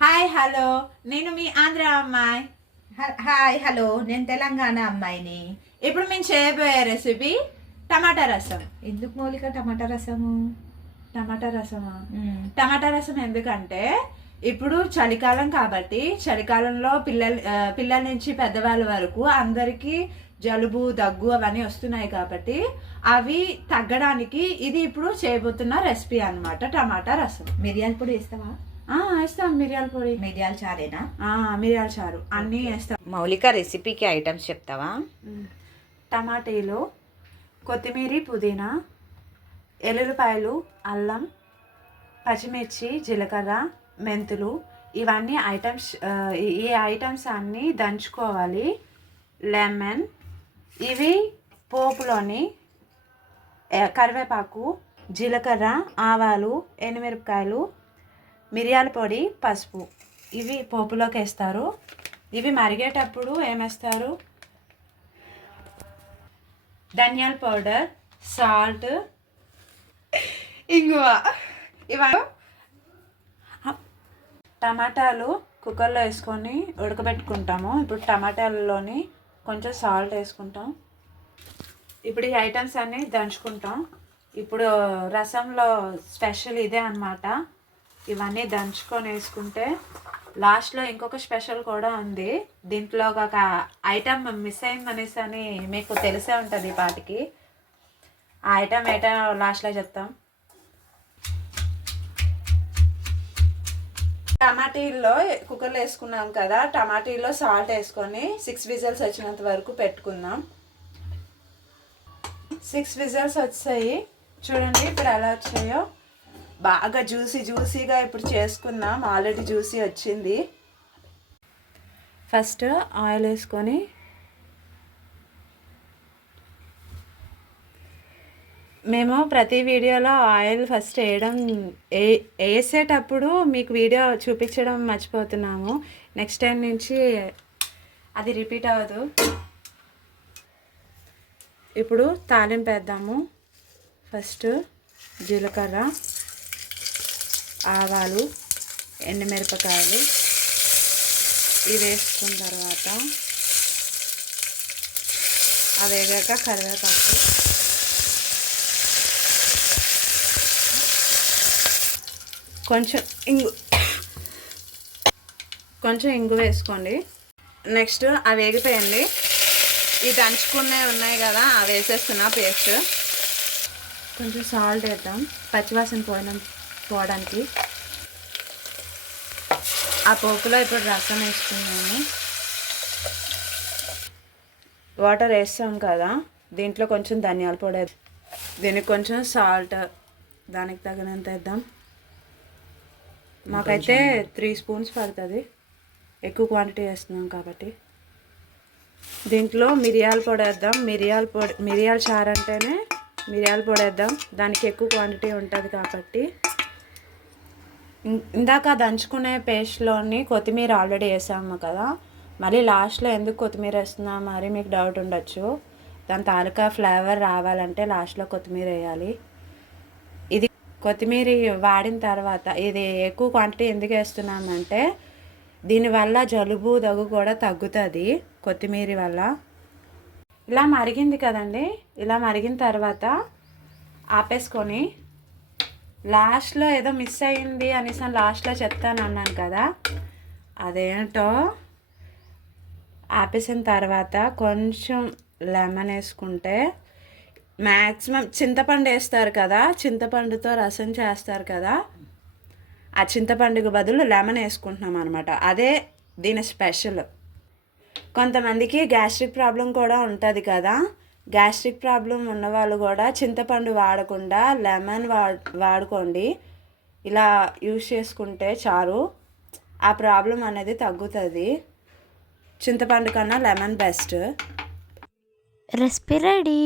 Hi hello, నేను మీ ఆంధ్ర అమ్మాయి. Hi hello, నేను తెలంగాణ అమ్మాయిని. ఇప్పుడు మేము చేయబోయే రెసిపీ టమాటా రసం. ఎందుకు మౌలిక టమాటా రసము? టమాటా రసమా? టమాటా రసం ఎందుకంటే ఇప్పుడు చలికాలం కాబట్టి చలికాలంలో పిల్లల నుంచి పెద్దవాళ్ళ వరకు అందరికీ జలుబు దగ్గు అవన్నీ వస్తున్నాయి కాబట్టి అవి తగ్గడానికి ఇది ఇప్పుడు చేయబోతున్న రెసిపీ అన్నమాట టమాటా రసం. మిరియాల పొడి వేస్తావా? వేస్తాం. మిరియాల పొడి, మిరియాల చారేనా? మిరియాల చారు అన్నీ వేస్తాం. మౌలిక రెసిపీకి ఐటమ్స్ చెప్తావా? టమాటీలు, కొత్తిమీర, పుదీనా, ఎల్లుల్లిపాయలు, అల్లం, పచ్చిమిర్చి, జీలకర్ర, మెంతులు, ఇవన్నీ ఐటమ్స్. ఈ ఐటమ్స్ అన్నీ దంచుకోవాలి. లెమన్, ఇవి పోపులోని కరివేపాకు, జీలకర్ర, ఆవాలు, ఎండుమిరపకాయలు, మిరియాల పొడి, పసుపు, ఇవి పోపులోకి వేస్తారు. ఇవి మరిగేటప్పుడు ఏమేస్తారు? ధనియాల పౌడర్, సాల్ట్, ఇంగువ, ఇవన్నీ. టమాటాలు కుక్కర్లో వేసుకొని ఉడకబెట్టుకుంటాము. ఇప్పుడు టమాటాలలోని కొంచెం సాల్ట్ వేసుకుంటాం. ఇప్పుడు ఈ ఐటమ్స్ అన్నీ దంచుకుంటాం. ఇప్పుడు రసంలో స్పెషల్ ఇదే అన్నమాట. ఇవన్నీ దంచుకొని వేసుకుంటే లాస్ట్లో ఇంకొక స్పెషల్ కూడా ఉంది. దీంట్లో ఒక ఐటమ్ మిస్ అయిందనేసి అని మీకు తెలిసే ఉంటుంది ఈ పాటికి. ఆ ఐటమ్ ఏంటో లాస్ట్లో చెప్తాం. టమాటీల్లో కుక్కర్లో వేసుకున్నాం కదా, టమాటీలో సాల్ట్ వేసుకొని 6 విజిల్స్ వచ్చినంత వరకు పెట్టుకుందాం. 6 విజిల్స్ వచ్చాయి చూడండి. ఇప్పుడు ఎలా వచ్చాయో బాగా జ్యూసీగా ఇప్పుడు చేసుకుందాం. ఆల్రెడీ జ్యూసీ వచ్చింది. ఫస్ట్ ఆయిల్ వేసుకొని మేము ప్రతి వీడియోలో ఆయిల్ ఫస్ట్ వేసేటప్పుడు మీకు వీడియో చూపించడం మర్చిపోతున్నాము. నెక్స్ట్ టైం నుంచి అది రిపీట్ అవ్వదు. ఇప్పుడు తాలింపు వేద్దాము. ఫస్ట్ జీలకర్ర, ఆవాలు, ఎండుమిరపకాయలు ఇవి వేసుకున్న తర్వాత అవి వేగాక కరివేపాకు, కొంచెం ఇంగు వేసుకోండి. నెక్స్ట్ అవి వేగిపోయండి. ఈ దంచుకున్నవి ఉన్నాయి కదా, అవి వేసేస్తున్నా పేస్ట్. కొంచెం సాల్ట్ వేద్దాం పచ్చివాసన పోవడానికి. ఆ పోపులో ఇప్పుడు రసం వేసుకున్నాము. వాటర్ వేస్తాం కదా, దీంట్లో కొంచెం ధనియాల పొడి, దీనికి కొంచెం సాల్ట్ దానికి తగినంత వేద్దాం. మాకైతే 3 స్పూన్స్ పడుతుంది, ఎక్కువ క్వాంటిటీ వేస్తున్నాం కాబట్టి. దీంట్లో మిరియాల పొడి వేద్దాం. మిరియాల చారు అంటేనే మిరియాల పొడి వేద్దాం, దానికి ఎక్కువ క్వాంటిటీ ఉంటుంది కాబట్టి. ఇందాక దంచుకునే పేస్ట్లోని కొత్తిమీర ఆల్రెడీ వేసాము కదా, మళ్ళీ లాస్ట్లో ఎందుకు కొత్తిమీర వేస్తున్నాం మరి మీకు డౌట్ ఉండొచ్చు. దాని తాలూకా ఫ్లేవర్ రావాలంటే లాస్ట్లో కొత్తిమీర వేయాలి. ఇది కొత్తిమీర వాడిన తర్వాత ఇది ఎక్కువ క్వాంటిటీ ఎందుకు వేస్తున్నామంటే దీనివల్ల జలుబు దగ్గు కూడా తగ్గుతుంది కొత్తిమీర వల్ల. ఇలా మరిగింది కదండి. ఇలా మరిగిన తర్వాత ఆపేసుకొని లాస్ట్లో ఏదో మిస్ అయ్యింది అనేసి లాస్ట్లో చెప్తాను అన్నాను కదా, అదేంటో ఆపేసిన తర్వాత కొంచెం లెమన్ వేసుకుంటే, మ్యాక్సిమం చింతపండు వేస్తారు కదా, చింతపండుతో రసం చేస్తారు కదా, ఆ చింతపండుకు బదులు లెమన్ వేసుకుంటున్నాం అనమాట. అదే దీని స్పెషల్. కొంతమందికి గ్యాస్ట్రిక్ ప్రాబ్లం కూడా ఉంటుంది కదా, గ్యాస్ట్రిక్ ప్రాబ్లం ఉన్నవాళ్ళు కూడా చింతపండు వాడకుండా లెమన్ వాడుకోండి. ఇలా యూజ్ చేసుకుంటే చారు ఆ ప్రాబ్లం అనేది తగ్గుతుంది. చింతపండు కన్నా లెమన్ బెస్ట్. Recipe ready.